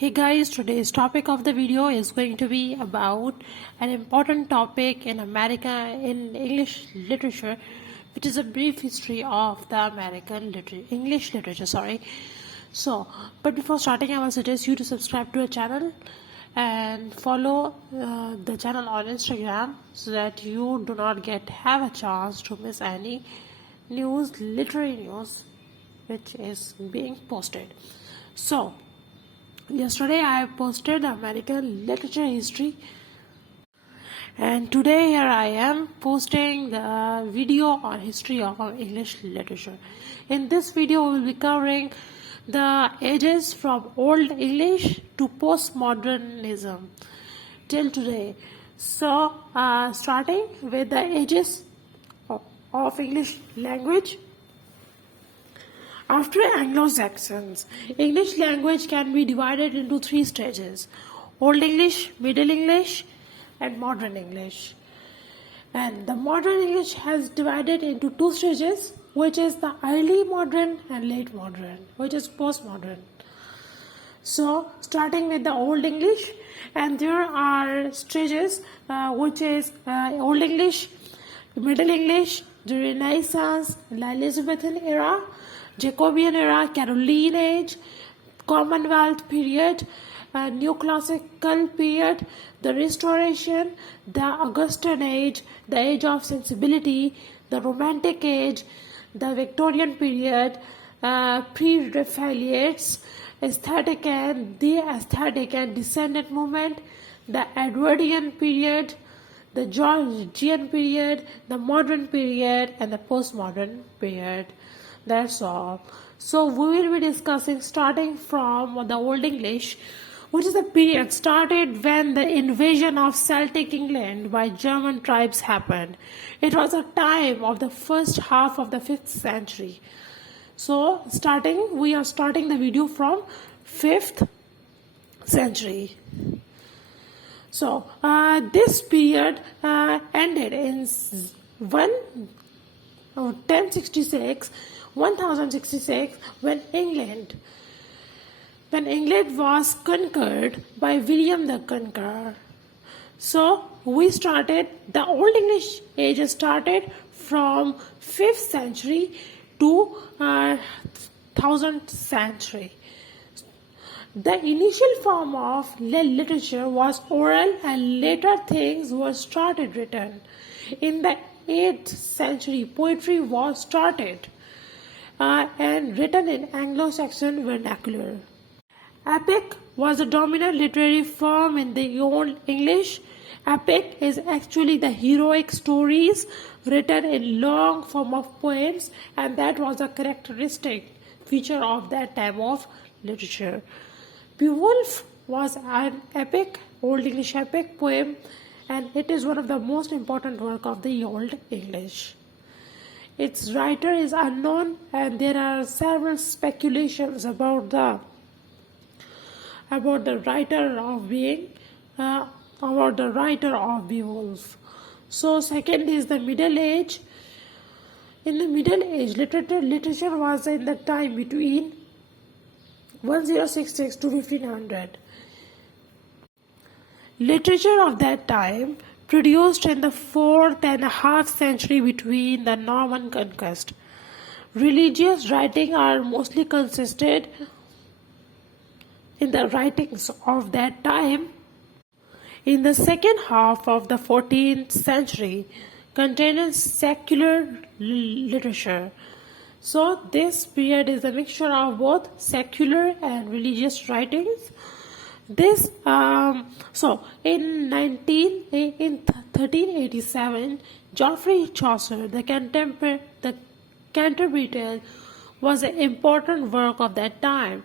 Hey guys, today's topic of the video is going to be about an important topic in America in English literature, which is a brief history of the American English literature. But before starting, I will suggest you to subscribe to our channel and follow the channel on Instagram so that you do not have a chance to miss any literary news, which is being posted. So yesterday I posted American literature history, and today here I am posting the video on history of English literature. In this video we will be covering the ages from Old English to postmodernism till today. So starting with the ages of English language. After Anglo-Saxons, English language can be divided into three stages: Old English, Middle English, and Modern English. And the Modern English has divided into two stages, which is the early modern and late modern, which is postmodern. So starting with the Old English, and there are stages which is Old English, Middle English, the Renaissance, the Elizabethan era, Jacobean era, Caroline age, Commonwealth period, Neoclassical period, the Restoration, the Augustan age, the age of sensibility, the Romantic age, the Victorian period, PRE-RAPHAELITES, aesthetic and descendant movement, the Edwardian period, the Georgian period, the modern period, and the postmodern period. That's all. So we will be discussing starting from the Old English, which is the period started when the invasion of Celtic England by German tribes happened. It was a time of the first half of the 5th century. So we are starting the video from 5th century. So this period ended in 1066 when England was conquered by William the Conqueror. So the Old English age started from 5th century to 1000th century. The initial form of literature was oral, and later things were started written. In the 8th century, poetry was started and written in Anglo-Saxon vernacular. Epic was the dominant literary form in the Old English. Epic is actually the heroic stories written in long form of poems, and that was a characteristic feature of that type of literature. Beowulf was an epic, Old English epic poem, and it is one of the most important work of the Old English. Its writer is unknown, and there are several speculations about the writer of Beowulf. So second is the Middle Age. In the Middle Age, literature was in the time between 1066 to 1500. Literature of that time produced in the 4th and a half century between the Norman conquest. Religious writing are mostly consisted in the writings of that time. In the second half of the 14th century, contained secular literature. So this period is a mixture of both secular and religious writings. In 1387, Geoffrey Chaucer, the Canterbury Tales, was an important work of that time.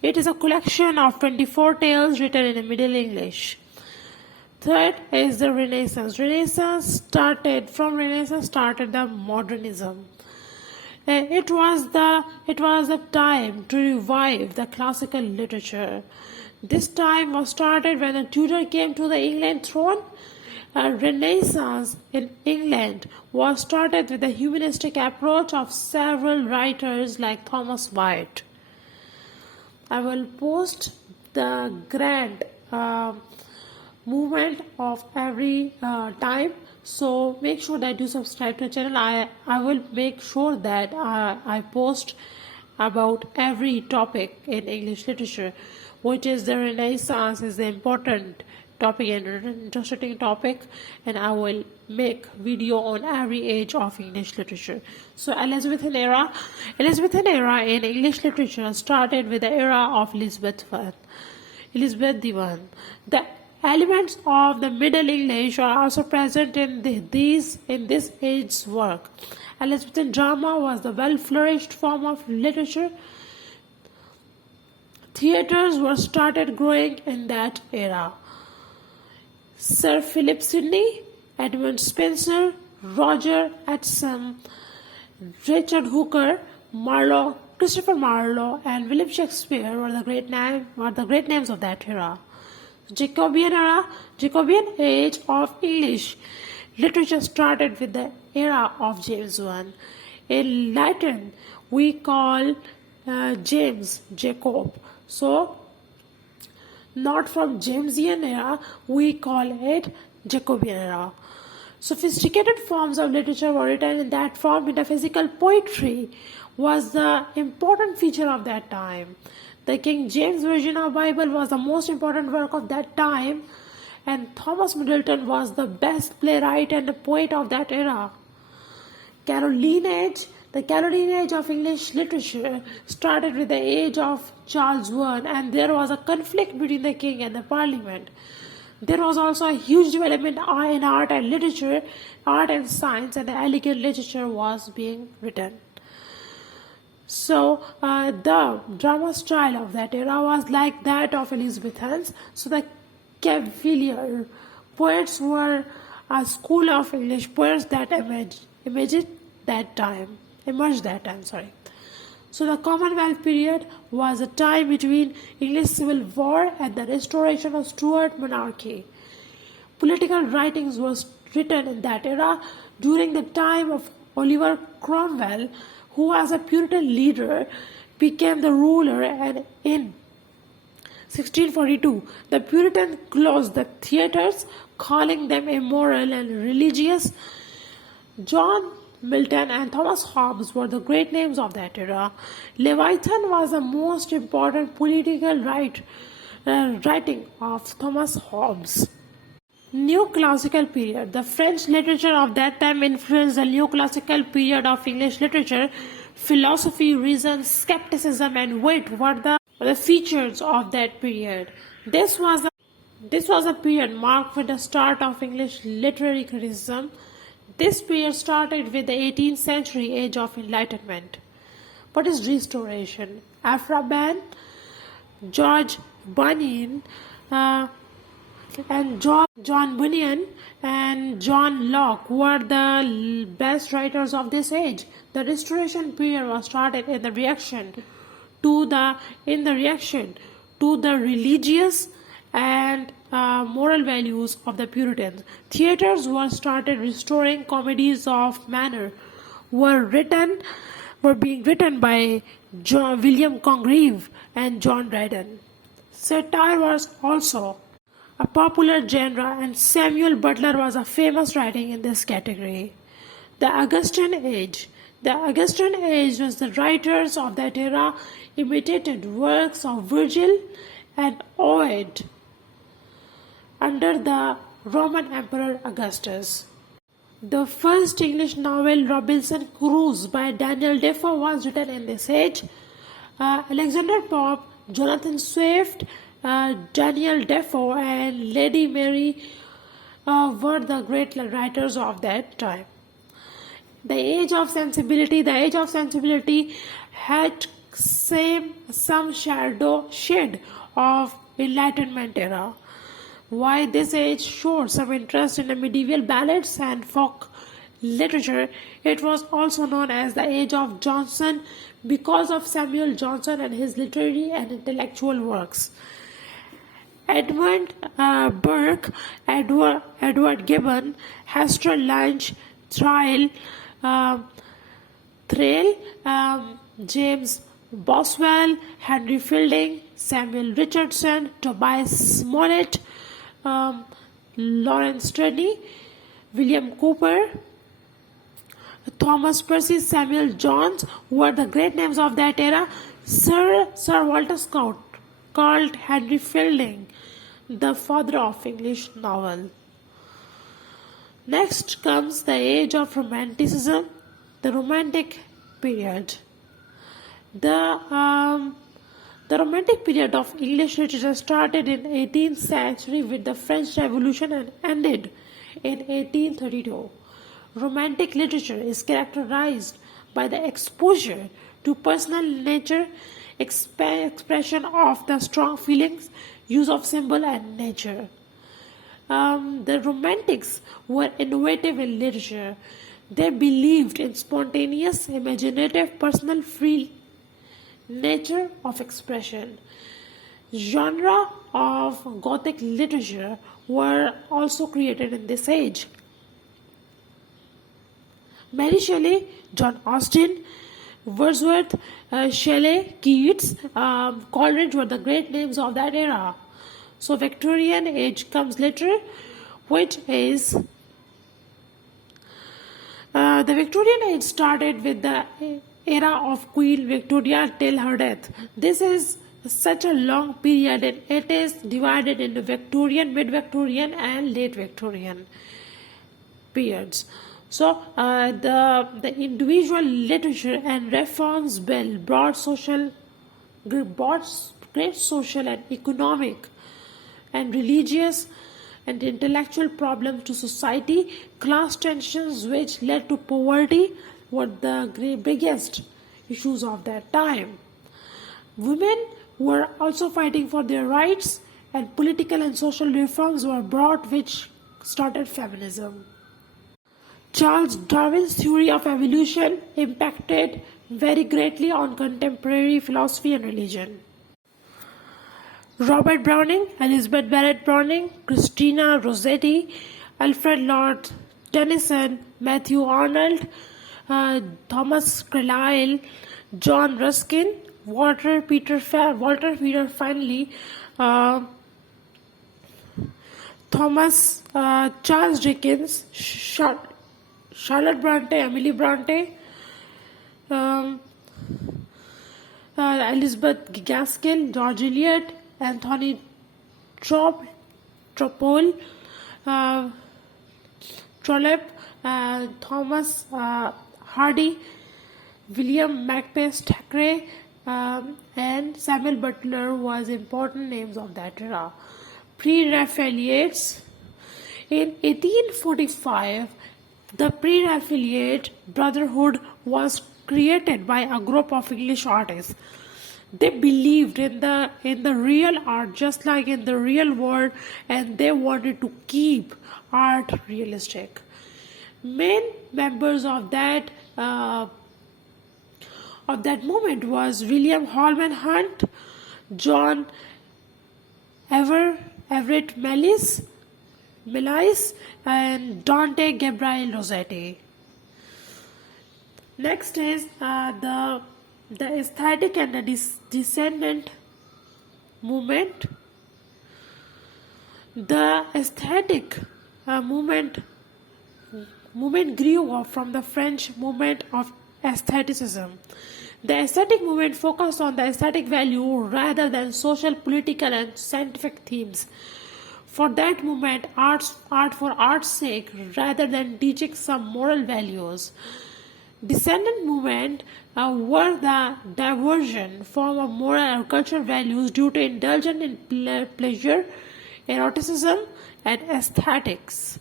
It is a collection of 24 tales written in Middle English. Third is the Renaissance. Renaissance started the modernism. It was a time to revive the classical literature. This time was started when a Tudor came to the England throne. A Renaissance in England was started with the humanistic approach of several writers like Thomas White. I will post the grand movement of every time. So make sure that you subscribe to the channel. I will make sure that I post about every topic in English literature, which is the Renaissance is the important topic and interesting topic, and I will make video on every age of English literature. So Elizabethan era in English literature started with the era of Elizabeth I. The elements of the Middle English are also present in this age's work. Elizabethan drama was the well-flourished form of literature. Theatres were started growing in that era. Sir Philip Sidney, Edmund Spenser, Roger Addison, Richard Hooker, Christopher Marlowe, and William Shakespeare were the great names of that era. Jacobean age of English literature started with the era of James I. In Latin, we call James Jacob. So, not from Jamesian era, we call it Jacobean era. Sophisticated forms of literature were written in that form. Metaphysical poetry was the important feature of that time. The King James Version of Bible was the most important work of that time, and Thomas Middleton was the best playwright and the poet of that era. The Caroline age of English literature started with the age of Charles I, and there was a conflict between the king and the parliament. There was also a huge development in art and literature, art and science, and the elegant literature was being written. So the drama style of that era was like that of Elizabethans. So the Cavalier poets were a school of English poets that emerged that time. So the Commonwealth period was a time between English Civil War and the restoration of Stuart monarchy. Political writings were written in that era during the time of Oliver Cromwell, who was a Puritan leader, became the ruler, and in 1642, the Puritans closed the theatres, calling them immoral and religious. John Milton and Thomas Hobbes were the great names of that era. Leviathan was the most important political writing of Thomas Hobbes. New Classical period. The French literature of that time influenced the New Classical period of English literature. Philosophy, reason, skepticism, and wit were the features of that period. This was a period marked with the start of English literary criticism. This period started with the 18th century age of Enlightenment. What is Restoration? Afraban, George Bunyan, and John Bunyan and John Locke were the best writers of this age. The Restoration period was started in the reaction to the religious and moral values of the Puritans. Theatres were started restoring. Comedies of manner were being written by William Congreve and John Dryden. Satire was also a popular genre, and Samuel Butler was a famous writing in this category. The Augustan age. The Augustan age was the writers of that era imitated works of Virgil and Ovid under the Roman Emperor Augustus. The first English novel, Robinson Crusoe by Daniel Defoe, was written in this age. Alexander Pope, Jonathan Swift, Daniel Defoe, and Lady Mary were the great writers of that time. The Age of Sensibility. The Age of Sensibility had some shade of Enlightenment era. Why this age showed some interest in the medieval ballads and folk literature. It was also known as the Age of Johnson because of Samuel Johnson and his literary and intellectual works. Edmund Burke, Edward Gibbon, Hester Lange, Thrale, James Boswell, Henry Fielding, Samuel Richardson, Tobias Smollett, Lawrence Sterney, William Cooper, Thomas Percy, Samuel Jones were the great names of that era. Sir Walter Scott called Henry Fielding the father of English novel. Next comes the age of Romanticism, the Romantic period. The Romantic period of English literature started in 18th century with the French Revolution and ended in 1832. Romantic literature is characterized by the exposure to personal nature, expression of the strong feelings, use of symbol and nature. The Romantics were innovative in literature. They believed in spontaneous, imaginative, personal, free nature of expression. Genre of Gothic literature were also created in this age. Mary Shelley, John Austen, Wordsworth, Shelley, Keats, Coleridge were the great names of that era. So Victorian age comes later, which is the Victorian age started with the era of Queen Victoria till her death. This is such a long period and it is divided into Victorian, mid-Victorian and late Victorian periods. So the individual literature and reforms bill brought great social and economic and religious and intellectual problems to society. Class tensions which led to poverty were the biggest issues of that time. Women were also fighting for their rights and political and social reforms were brought which started feminism. Charles Darwin's theory of evolution impacted very greatly on contemporary philosophy and religion. Robert Browning, Elizabeth Barrett Browning, Christina Rossetti, Alfred Lord Tennyson, Matthew Arnold, Thomas Carlyle, John Ruskin, Walter Peter Finley, Thomas Charles Dickens, Charlotte Bronte, Emily Bronte, Elizabeth Gaskell, George Eliot, Anthony Trollope, Thomas Hardy, William Makepeace Thackeray, and Samuel Butler was important names of that era. Pre-Raphaelites. In 1845, the Pre-Raphaelite Brotherhood was created by a group of English artists. They believed in the real art just like in the real world and they wanted to keep art realistic. Main members of that movement was William Holman Hunt, John Everett Mellis, and Dante Gabriel Rossetti. Next is the aesthetic and the descendant movement. The aesthetic movement grew from the French movement of aestheticism. The aesthetic movement focused on the aesthetic value rather than social, political, and scientific themes. For that movement, art for art's sake rather than teaching some moral values. Descendant movement were the diversion from of moral or cultural values due to indulgence in pleasure, eroticism, and aesthetics.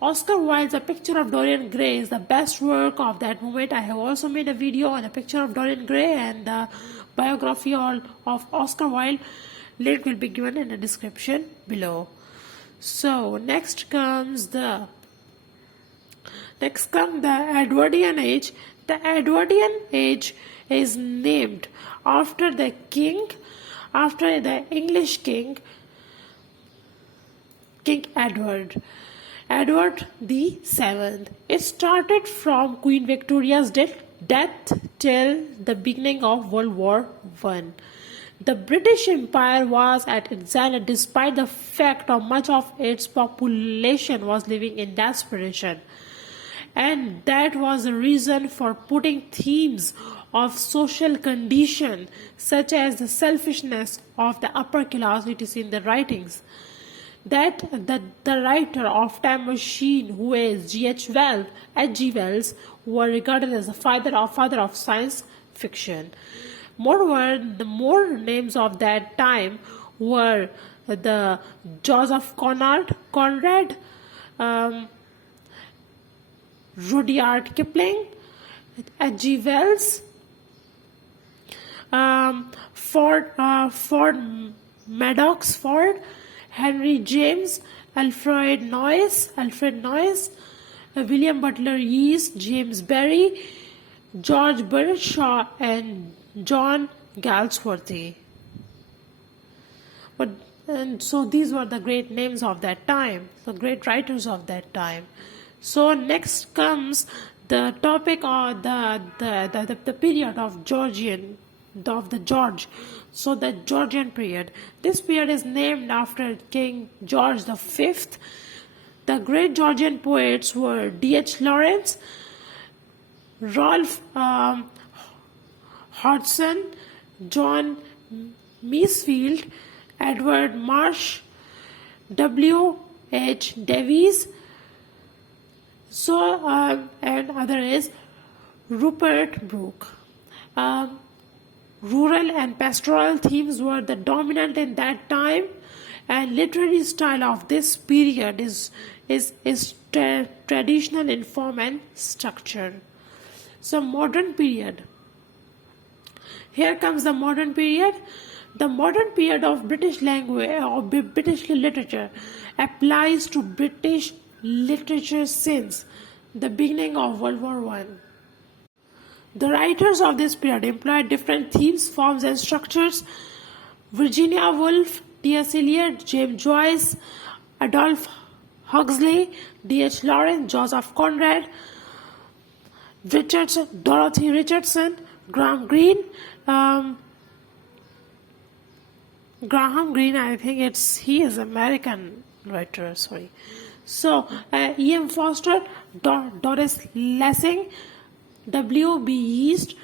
Oscar Wilde's A Picture of Dorian Gray is the best work of that movement. I have also made a video on A Picture of Dorian Gray and the biography of Oscar Wilde. Link will be given in the description below. So next comes the Edwardian age. The Edwardian age is named after the English king, King Edward the VII. It started from Queen Victoria's death death till the beginning of World War I. The British Empire was at its zenith despite the fact that much of its population was living in desperation. And that was the reason for putting themes of social condition such as the selfishness of the upper class etc. in the writings. That the writer of Time Machine, who is H.G. Wells, were regarded as the father of science fiction. Moreover, the more names of that time were the Joseph Conrad, Rudyard Kipling, H.G. Wells, Ford Madox Ford, Henry James, Alfred Noyes, William Butler Yeats, James Barrie, George Bernard Shaw, and John Galsworthy. And so these were the great names of that time, the great writers of that time. So next comes the topic of the period of Georgian, of the George. So the Georgian period. This period is named after King George V. The great Georgian poets were D.H. Lawrence, Rolf Hodgson, John Masefield, Edward Marsh, W.H. Davies. So and other is Rupert Brooke. Rural and pastoral themes were the dominant in that time, and literary style of this period is traditional in form and structure. So modern period. Here comes the modern period. The modern period of British language or British literature applies to British literature since the beginning of World War I. The writers of this period employed different themes, forms, and structures. Virginia Woolf, T.S. Eliot, James Joyce, Adolph Huxley, D.H. Lawrence, Joseph Conrad, Dorothy Richardson, Graham Greene, I think he is American writer, sorry. So, E.M. Foster, Doris Lessing, W.B. Yeats,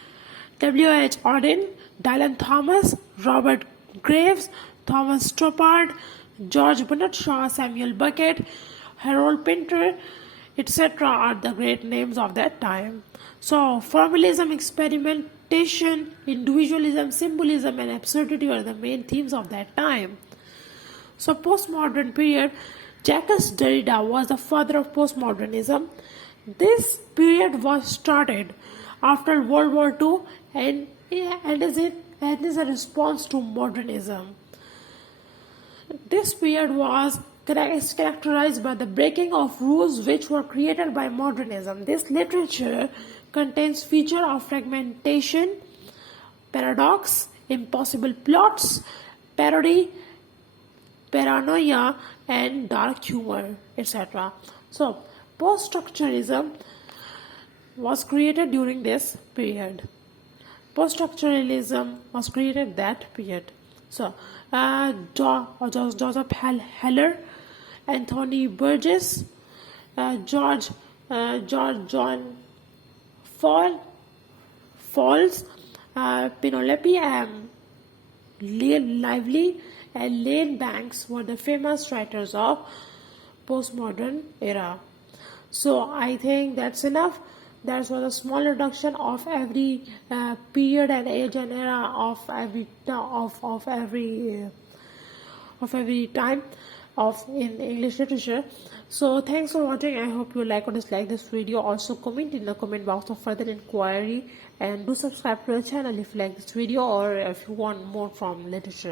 W.H. Auden, Dylan Thomas, Robert Graves, Thomas Stoppard, George Bernard Shaw, Samuel Beckett, Harold Pinter, etc. are the great names of that time. So, formalism, experimentation, individualism, symbolism, and absurdity are the main themes of that time. So, postmodern period, Jacques Derrida was the father of postmodernism. This period was started after World War II and is a response to modernism. This period is characterized by the breaking of rules which were created by modernism. This literature contains features of fragmentation, paradox, impossible plots, parody, paranoia, and dark humor, etc. So, post-structuralism was created during this period. Post-structuralism was created that period. So, Joseph Heller, Anthony Burgess, John Falls, Penelope Lively, and Lane Banks were the famous writers of postmodern era. So I think that's enough. That was a small introduction of every period and age and era of every time of in English literature. So thanks for watching. I hope you like or dislike this video. Also comment in the comment box for further inquiry, and do subscribe to the channel if you like this video or if you want more from English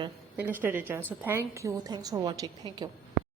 literature. So thank you. Thanks for watching. Thank you.